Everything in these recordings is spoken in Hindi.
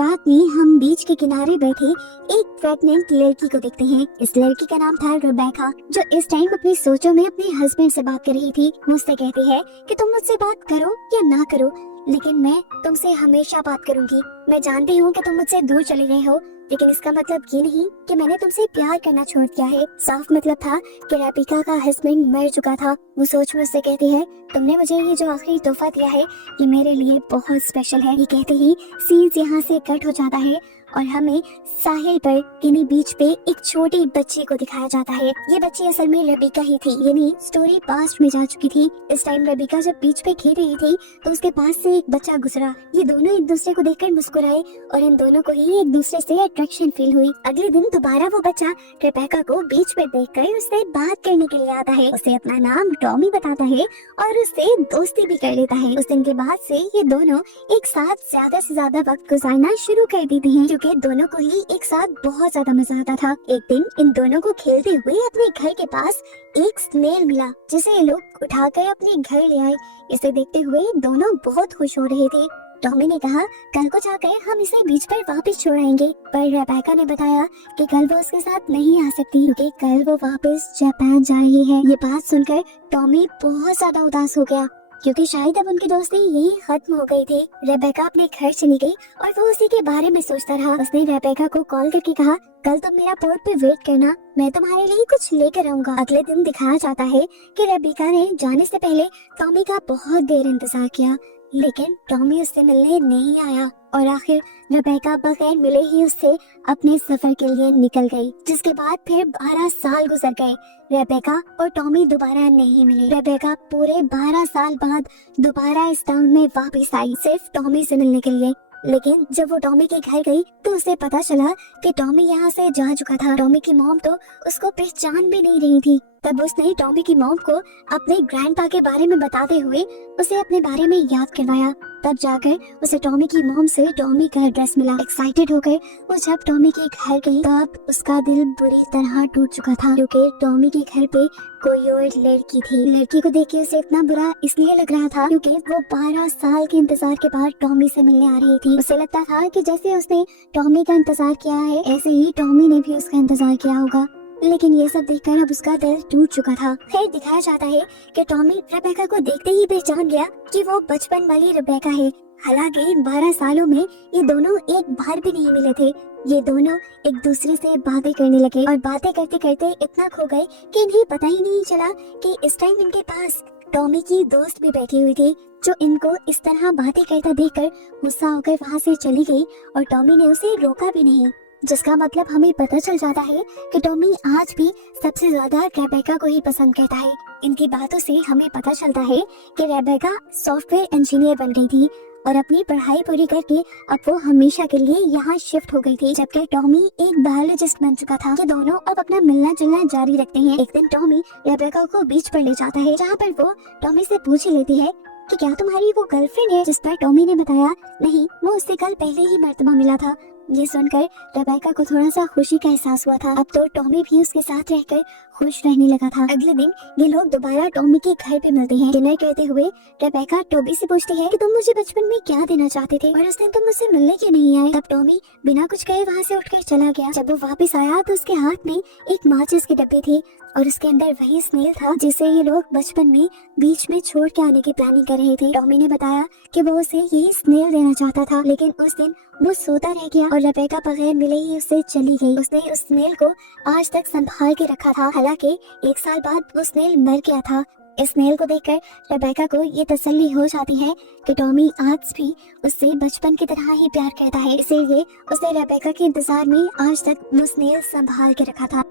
शुरुआत में हम बीच के किनारे बैठे एक प्रेग्नेंट लड़की को देखते हैं। इस लड़की का नाम था रेबेका, जो इस टाइम अपनी सोचों में अपने हस्बैंड से बात कर रही थी। मुझसे कहती है कि तुम मुझसे बात करो या ना करो, लेकिन मैं तुमसे हमेशा बात करूंगी। मैं जानती हूँ कि तुम मुझसे दूर चले गए हो, लेकिन इसका मतलब ये नहीं कि मैंने तुमसे प्यार करना छोड़ दिया है। साफ मतलब था कि रेबेका का हस्बैंड मर चुका था। वो सोच मुझसे कहती है, तुमने मुझे ये जो आखिरी तोहफा दिया है ये मेरे लिए बहुत स्पेशल है। ये कहते ही सीन्स यहाँ से कट हो जाता है और हमें साहिल पर यानी बीच पे एक छोटी बच्ची को दिखाया जाता है। ये बच्ची असल में रेबेका ही थी, यानी स्टोरी पास्ट में जा चुकी थी। इस टाइम रेबेका जब बीच पे खेल रही थी तो उसके पास से एक बच्चा गुजरा। ये दोनों एक दूसरे को देखकर मुस्कुराए और इन दोनों को ही एक दूसरे से अट्रैक्शन फील हुई। अगले दिन दोबारा वो बच्चा रेबेका को बीच पे देखकर उससे बात करने के लिए आता है। उसे अपना नाम टॉमी बताता है और उससे दोस्ती भी कर लेता है। उस दिन के बाद से ये दोनों एक साथ ज्यादा से ज्यादा वक्त गुजारना शुरू कर देते हैं, क्योंकि दोनों को ही एक साथ बहुत ज्यादा मजा आता था। एक दिन इन दोनों को खेलते हुए अपने घर के पास एक स्नेल मिला, जिसे ये लोग उठाकर अपने घर ले आए। इसे देखते हुए दोनों बहुत खुश हो रहे थे। टॉमी ने कहा, कल को जाकर हम इसे बीच पर वापस छोड़ आएंगे, पर रेबेका ने बताया कि कल वो उसके साथ नहीं आ सकती, क्योंकि कल वो वापस जापान जा रही है। ये बात सुनकर टॉमी बहुत ज्यादा उदास हो गया, क्योंकि शायद अब उनकी दोस्ती यही खत्म हो गई थी। रेबेका अपने घर चली गई और वो उसी के बारे में सोचता रहा। उसने रेबेका को कॉल करके कहा, कल तुम मेरा पोर्ट पे वेट करना, मैं तुम्हारे लिए कुछ लेकर आऊंगा। अगले दिन दिखाया जाता है कि रेबेका ने जाने से पहले टॉमी का बहुत देर इंतजार किया, लेकिन टॉमी उससे मिलने नहीं आया और आखिर रेबेका बगैर मिले ही उससे अपने सफर के लिए निकल गई। जिसके बाद फिर 12 साल गुजर गए। रेबेका और टॉमी दोबारा नहीं मिले। रेबेका पूरे 12 साल बाद दोबारा इस टाउन में वापस आई, सिर्फ टॉमी से मिलने के लिए। लेकिन जब वो टॉमी के घर गई तो उसे पता चला कि टॉमी यहाँ से जा चुका था। टॉमी की मॉम तो उसको पहचान भी नहीं रही थी। तब उसने टॉमी की मॉम को अपने ग्रैंडपा के बारे में बताते हुए उसे अपने बारे में याद करवाया। तब जाकर उसे टॉमी की मॉम से टॉमी का एड्रेस मिला। एक्साइटेड होकर वो जब टॉमी के घर गई तब उसका दिल बुरी तरह टूट चुका था, क्योंकि टॉमी के घर पे कोई और लड़की थी। लड़की को देख के उसे इतना बुरा इसलिए लग रहा था क्योंकि वो 12 साल के इंतजार के बाद टॉमी से मिलने आ रही थी। उसे लगता था कि जैसे उसने टॉमी का इंतजार किया है, ऐसे ही टॉमी ने भी उसका इंतजार किया होगा। लेकिन ये सब देखकर अब उसका दिल टूट चुका था। फिर दिखाया जाता है कि टॉमी रेबेका को देखते ही पहचान गया कि वो बचपन वाली रेबेका है। हालांकि 12 सालों में ये दोनों एक बार भी नहीं मिले थे। ये दोनों एक दूसरे से बातें करने लगे और बातें करते करते इतना खो गए कि इन्हें पता ही नहीं चला कि इस टाइम इनके पास टॉमी की दोस्त भी बैठी हुई थी, जो इनको इस तरह बातें करता देखकर गुस्सा होकर वहाँ से चली गई और टॉमी ने उसे रोका भी नहीं। जिसका मतलब हमें पता चल जाता है कि टॉमी आज भी सबसे ज्यादा रेबेका को ही पसंद करता है। इनकी बातों से हमें पता चलता है कि रेबेका सॉफ्टवेयर इंजीनियर बन गई थी और अपनी पढ़ाई पूरी करके अब वो हमेशा के लिए यहाँ शिफ्ट हो गई थी, जबकि टॉमी एक बायोलॉजिस्ट बन चुका था। ये दोनों अब अपना मिलना जुलना जारी रखते हैं। एक दिन टॉमी रेबेका को बीच पर ले जाता है, जहाँ पर वो टॉमी से पूछ लेती है कि क्या तुम्हारी वो गर्लफ्रेंड है, जिस पर टॉमी ने बताया नहीं, वो उससे कल पहले ही मर्तबा मिला था। ये सुनकर रेबेका को थोड़ा सा खुशी का एहसास हुआ था। अब तो टॉमी भी उसके साथ रहकर खुश रहने लगा था। अगले दिन ये लोग दोबारा टॉमी के घर पे मिलते हैं। डिनर करते हुए रेबेका टॉमी से पूछती है कि तुम मुझे बचपन में क्या देना चाहते थे और उस दिन तुम मुझसे मिलने क्यों नहीं आए। तब टॉमी बिना कुछ कहे वहाँ से उठकर चला गया। जब वो वापस आया तो उसके हाथ में एक माचिस के डब्बे थे और उसके अंदर वही स्नेल था जिसे ये लोग बचपन में बीच में छोड़ के आने की प्लानिंग कर रहे थे। टॉमी ने बताया कि वो उसे यही स्नेल देना चाहता था, लेकिन उस दिन वो सोता रह गया और रेबेका बगैर मिले ही उससे चली गई। उसने उस स्नेल को आज तक संभाल के रखा था। हालांकि 1 साल बाद वो स्नेल मर गया था। इस स्नेल को देखकर रेबेका को ये तसल्ली हो जाती है कि टॉमी आज भी उससे बचपन की तरह ही प्यार करता है, इसीलिए उसने रेबेका के इंतजार में आज तक वो स्नेल संभाल के रखा था।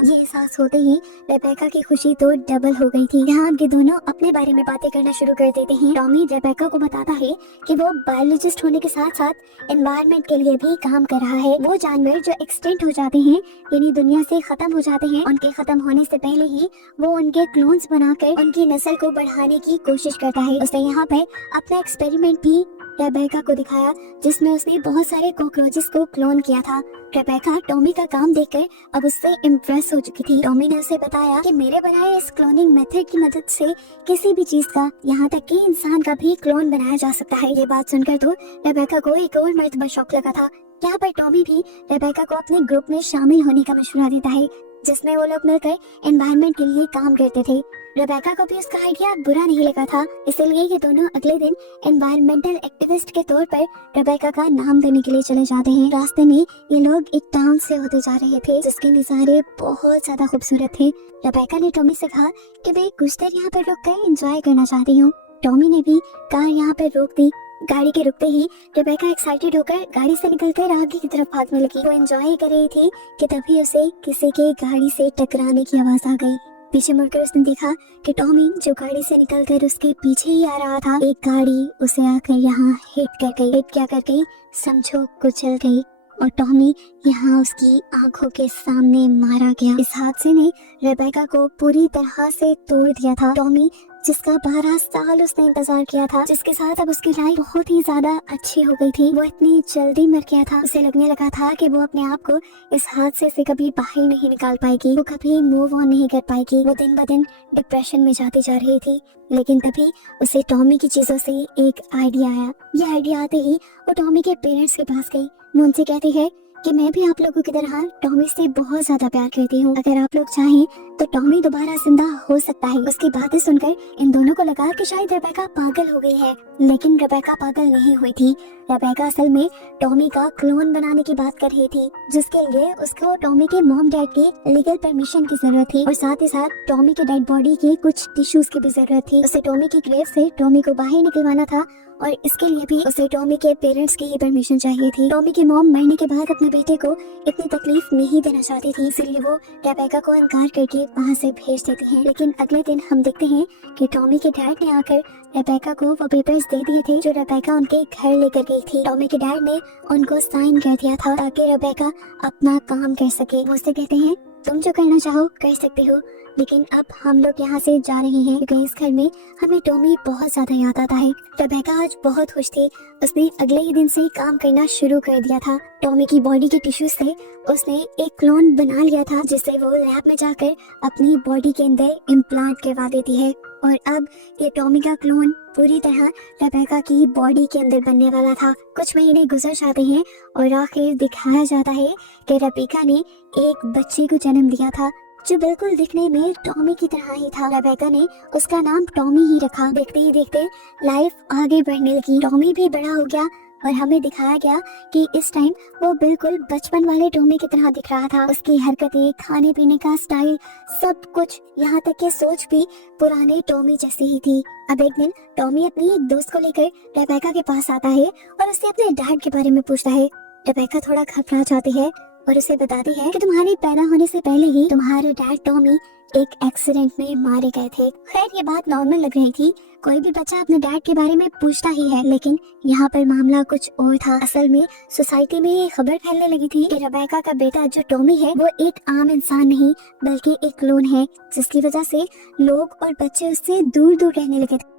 ये एहसास होते ही रेबेका की खुशी तो डबल हो गई थी। यहाँ ये दोनों अपने बारे में बातें करना शुरू कर देते हैं। टॉमी रेबेका को बताता है कि वो बायोलॉजिस्ट होने के साथ साथ एनवायरनमेंट के लिए भी काम कर रहा है। वो जानवर जो एक्सटिंक्ट हो जाते हैं, यानी दुनिया से खत्म हो जाते हैं, उनके खत्म होने से पहले ही वो उनके क्लोन्स बनाकर उनकी नस्ल को बढ़ाने की कोशिश करता है। उसने यहाँ पर अपना एक्सपेरिमेंट भी रेबेका को दिखाया, जिसमें उसने बहुत सारे कॉकरोचेस को क्लोन किया था। रेबेका टॉमी का काम देखकर अब उससे इम्प्रेस हो चुकी थी। टॉमी ने उसे बताया कि मेरे बनाए इस क्लोनिंग मेथड की मदद से किसी भी चीज का, यहाँ तक कि इंसान का भी क्लोन बनाया जा सकता है। ये बात सुनकर तो रेबेका को एक और मर्तबा शौक लगा था। यहाँ पर टॉमी भी रेबेका को अपने ग्रुप में शामिल होने का मशवरा देता है, जिसमें वो लोग मिलकर एनवायरनमेंट के लिए काम करते थे। रेबेका को भी उसका आइडिया बुरा नहीं लगा था, इसलिए ये दोनों अगले दिन एनवायरमेंटल एक्टिविस्ट के तौर पर रेबेका का नाम देने के लिए चले जाते हैं। रास्ते में ये लोग एक टाउन से होते जा रहे थे, जिसके नज़ारे बहुत ज्यादा खूबसूरत थे। रेबेका ने टॉमी से कहा कि वे कुछ देर यहाँ पर रुक कर एंजॉय करना चाहती हूँ। टॉमी ने भी कार यहाँ पर रोक दी। गाड़ी के रुकते ही रेबेका एक्साइटेड होकर गाड़ी से निकलकर आगे की तरफ भागने लगी। वो एंजॉय कर रही थी कि तभी उसे किसी के गाड़ी से टकराने की आवाज आ गई। पीछे मुड़कर उसने देखा कि टॉमी जो गाड़ी से निकलकर उसके पीछे ही आ रहा था, एक गाड़ी उसे आकर यहाँ हिट कर गई। हिट क्या कर गई समझो, कुचल गई, और टॉमी यहाँ उसकी आंखों के सामने मारा गया। इस हादसे ने रेबेका को पूरी तरह से तोड़ दिया था। टॉमी जिसका 12 साल उसने इंतजार किया था, जिसके साथ अब उसकी लाइफ बहुत ही ज्यादा अच्छी हो गई थी, वो इतनी जल्दी मर गया था। उसे लगने लगा था कि वो अपने आप को इस हादसे से कभी बाहर नहीं निकाल पाएगी, वो कभी मूव ऑन नहीं कर पाएगी। वो दिन ब दिन डिप्रेशन में जाती जा रही थी। लेकिन तभी उसे टॉमी की चीजों से एक आइडिया आया। ये आइडिया आते ही वो टॉमी के पेरेंट्स के पास गई। वो उनसे कहती है कि मैं भी आप लोगों की तरह टॉमी से बहुत ज्यादा प्यार करती हूँ। अगर आप लोग चाहें तो टॉमी दोबारा जिंदा हो सकता है। उसकी बातें सुनकर इन दोनों को लगा कि शायद रेबेका पागल हो गई है, लेकिन रेबेका पागल नहीं हुई थी। रेबेका असल में टॉमी का क्लोन बनाने की बात कर रही थी, जिसके लिए उसको टॉमी के मॉम डैड के लीगल परमिशन की जरूरत थी, और साथ ही साथ टॉमी के डेड बॉडी की कुछ टिश्यूज की भी जरूरत थी। उसे टॉमी की ग्रेव से टॉमी को बाहर निकलवाना था, और इसके लिए भी उसे टॉमी के पेरेंट्स की ही परमिशन चाहिए थी। टॉमी की मॉम मरने के बाद अपने बेटे को इतनी तकलीफ नहीं देना चाहती थी, इसलिए वो रेबेका को इनकार करके वहाँ से भेज देती हैं। लेकिन अगले दिन हम देखते हैं कि टॉमी के डैड ने आकर रेबेका को वो पेपर्स दे दिए थे जो रेबेका उनके घर लेकर गई थी। टॉमी के डैड ने उनको साइन कर दिया था ताकि रेबेका अपना काम कर सके। वो उससे कहते हैं तुम जो करना चाहो कर सकते हो, लेकिन अब हम लोग यहाँ से जा रहे हैं क्योंकि इस घर में हमें टॉमी बहुत ज्यादा याद आता है। रेबेका आज बहुत खुश थी। उसने अगले ही दिन से काम करना शुरू कर दिया था। टॉमी की बॉडी के टिश्यू से उसने एक क्लोन बना लिया था, जिसे वो लैब में जाकर अपनी बॉडी के अंदर इम्प्लांट करवा देती है, और अब ये टॉमी का क्लोन पूरी तरह रेबेका की बॉडी के अंदर बनने वाला था। कुछ महीने गुजर जाते हैं और आखिर दिखाया जाता है कि रेबेका ने एक बच्चे को जन्म दिया था जो बिल्कुल दिखने में टॉमी की तरह ही था। रेबेका ने उसका नाम टॉमी ही रखा। देखते ही देखते लाइफ आगे बढ़ने लगी। टॉमी भी बड़ा हो गया और हमें दिखाया गया कि इस टाइम वो बिल्कुल बचपन वाले टॉमी की तरह दिख रहा था। उसकी हरकतें, खाने पीने का स्टाइल, सब कुछ, यहाँ तक कि सोच भी पुराने टॉमी जैसी ही थी। अब एक दिन टॉमी अपनी एक दोस्त को लेकर रेबेका के पास आता है और उससे अपने डैड के बारे में पूछता है। रेबेका थोड़ा घबरा जाती है और उसे बताती है कि तुम्हारे पैदा होने से पहले ही तुम्हारे डैड टॉमी एक एक्सीडेंट में मारे गए थे। खैर ये बात नॉर्मल लग रही थी, कोई भी बच्चा अपने डैड के बारे में पूछता ही है, लेकिन यहाँ पर मामला कुछ और था। असल में सोसाइटी में ये खबर फैलने लगी थी कि रेबेका का बेटा जो टॉमी है वो एक आम इंसान नहीं बल्कि एक क्लोन है, जिसकी वजह से लोग और बच्चे उससे दूर दूर रहने लगे थे।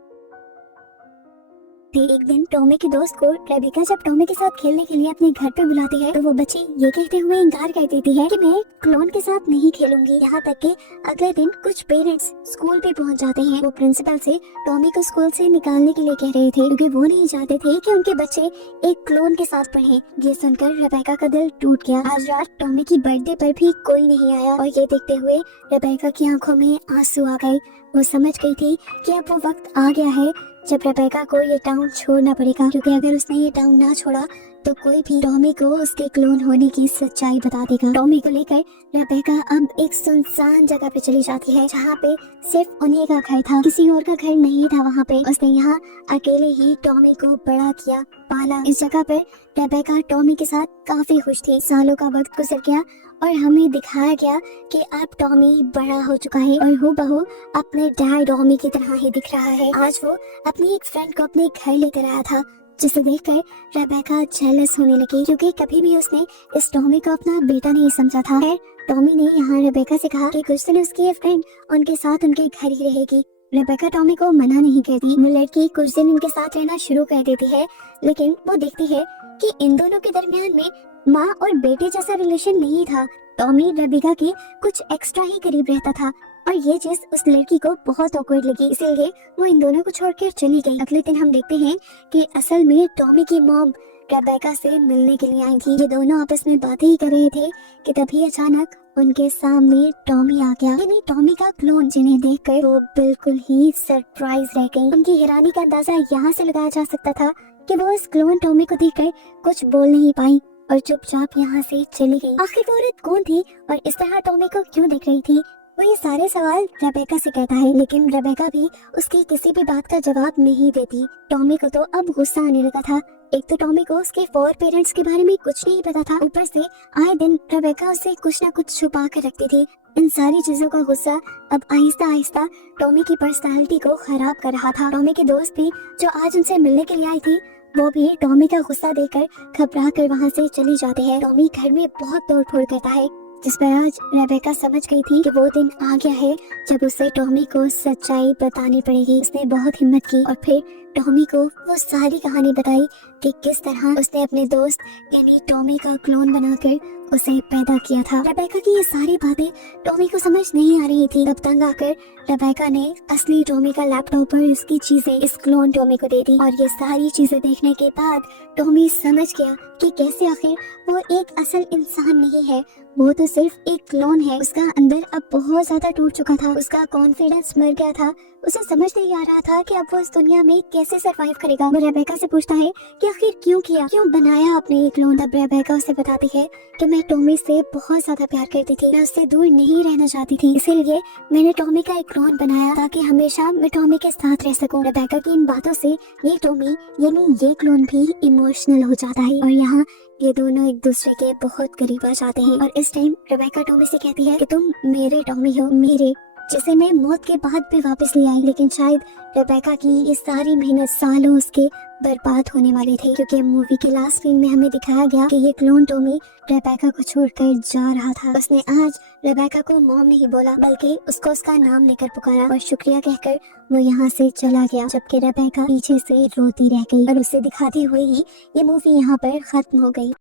एक दिन टॉमी के दोस्त को रेबेका जब टॉमी के साथ खेलने के लिए अपने घर पे बुलाती है तो वो बच्ची ये कहते हुए इनकार कर देती है कि मैं क्लोन के साथ नहीं खेलूंगी। यहाँ तक कि अगले दिन कुछ पेरेंट्स स्कूल पे पहुँच जाते हैं। वो प्रिंसिपल से टॉमी को स्कूल से निकालने के लिए कह रहे थे क्योंकि वो नहीं चाहते थे कि उनके बच्चे एक क्लोन के साथ पढ़े। ये सुनकर रेबेका का दिल टूट गया। आज रात टॉमी की बर्थडे पर भी कोई नहीं आया और ये देखते हुए रेबेका की आंखों में आंसू आ गए। वो समझ गई थी कि अब वो वक्त आ गया है जब रेबेका को ये टाउन छोड़ना पड़ेगा, क्योंकि अगर उसने ये टाउन ना छोड़ा तो कोई भी टॉमी को उसके क्लोन होने की सच्चाई बता देगा। टॉमी को लेकर रेबेका अब एक सुनसान जगह पे चली जाती है जहाँ पे सिर्फ उन्हीं का घर था, किसी और का घर नहीं था। वहाँ पे उसने यहाँ अकेले ही टॉमी को बड़ा किया, पाला। इस जगह पर रेबेका टॉमी के साथ काफी खुश थी। सालों का वक्त गुजर गया और हमें दिखाया गया कि अब टॉमी बड़ा हो चुका है और हूबहू अपने डैड टॉमी की तरह ही दिख रहा है। आज वो अपनी एक फ्रेंड को अपने घर लेकर आया था, जिसे देखकर रेबेका जेलस होने लगी क्योंकि कभी भी उसने इस टॉमी को अपना बेटा नहीं समझा था। टॉमी ने यहाँ रेबेका से कहा कि कुछ दिन उसकी ये फ्रेंड उनके साथ उनके घर ही रहेगी। रेबेका टॉमी को मना नहीं करती। वो लड़की कुछ दिन इनके साथ रहना शुरू कर देती है, लेकिन वो देखती है कि इन दोनों के दरमियान में माँ और बेटे जैसा रिलेशन नहीं था। टॉमी रेबेका के कुछ एक्स्ट्रा ही करीब रहता था और ये चीज उस लड़की को बहुत ऑकवर्ड लगी, इसीलिए वो इन दोनों को छोड़कर चली गई। अगले दिन हम देखते हैं कि असल में टॉमी की मॉम रेबेका से मिलने के लिए आई थी। ये दोनों आपस में बातें ही कर रहे थे कि तभी अचानक उनके सामने टॉमी आ गया, यानी टॉमी का क्लोन, जिन्हें देखकर वो बिल्कुल ही सरप्राइज रह गई। उनकी हैरानी का अंदाजा यहाँ से लगाया जा सकता था कि वो इस क्लोन टॉमी को देखकर कुछ बोल नहीं पाई और चुपचाप यहाँ से चली गई। आखिर वो औरत कौन थी और इस तरह टॉमी को क्यों देख रही थी? वो ये सारे सवाल रेबेका से कहता है, लेकिन रेबेका भी उसकी किसी भी बात का जवाब नहीं देती। टॉमी को तो अब गुस्सा आने लगा था। एक तो टॉमी को उसके फोर पेरेंट्स के बारे में कुछ नहीं पता था, ऊपर से आए दिन रेबेका उससे कुछ ना कुछ छुपा कर रखती थी। इन सारी चीजों का गुस्सा अब आहिस्ता आहिस्ता टॉमी की पर्सनालिटी को खराब कर रहा था। टॉमी के दोस्त भी जो आज उनसे मिलने के लिए आई थी, वो भी टॉमी का गुस्सा देखकर घबरा कर वहाँ से चली जाते हैं। टॉमी घर में बहुत तोड़-फोड़ करता है, जिस पर आज रेबेका समझ गई थी कि वो दिन आ गया है जब उसे टॉमी को सच्चाई बतानी पड़ेगी। उसने बहुत हिम्मत की और फिर टॉमी को वो सारी कहानी बताई कि किस तरह उसने अपने दोस्त यानी टॉमी का क्लोन बनाकर उसे पैदा किया था। रेबेका की ये सारी बातें टॉमी को समझ नहीं आ रही थी। तब तंग आकर रेबेका ने असली टॉमी का लैपटॉप और उसकी चीजें इस क्लोन टॉमी को दे दी और ये सारी चीजें देखने के बाद टॉमी समझ गया कि कैसे आखिर वो एक असल इंसान नहीं है, वो तो सिर्फ एक क्लोन है। उसका अंदर अब बहुत ज्यादा टूट चुका था, उसका कॉन्फिडेंस मर गया था। उसे समझ नहीं आ रहा था कि अब वो इस दुनिया में कैसे सरवाइव करेगा। वो रेबेका से पूछता है कि आखिर क्यों किया, क्यों बनाया आपने ये क्लोन। तब रेबेका उसे बताती है कि मैं टॉमी से बहुत ज्यादा प्यार करती थी, मैं उससे दूर नहीं रहना चाहती थी, इसीलिए मैंने टॉमी का एक क्लोन बनाया ताकि हमेशा मैं टॉमी के साथ रह सकूं। रेबेका की इन बातों से ये टॉमी यानी ये क्लोन भी इमोशनल हो जाता है और यहाँ ये दोनों एक दूसरे के बहुत करीब आ जाते हैं। और इस टाइम रेबेका टॉमी से कहती है कि तुम मेरे टॉमी हो, मेरे जिसे मैं मौत के बाद भी वापस ले आई। लेकिन शायद रेबेका की ये सारी मेहनत सालों उसके बर्बाद होने वाले थे, क्योंकि मूवी के लास्ट सीन में हमें दिखाया गया कि ये क्लोन टॉमी रेबेका को छोड़कर जा रहा था। उसने आज रेबेका को मॉम नहीं बोला, बल्कि उसको उसका नाम लेकर पुकारा और शुक्रिया कहकर वो यहाँ से चला गया, जबकि रेबेका पीछे से रोती रह गई और उसे दिखाती हुई ही ये मूवी यहाँ पर खत्म हो गई।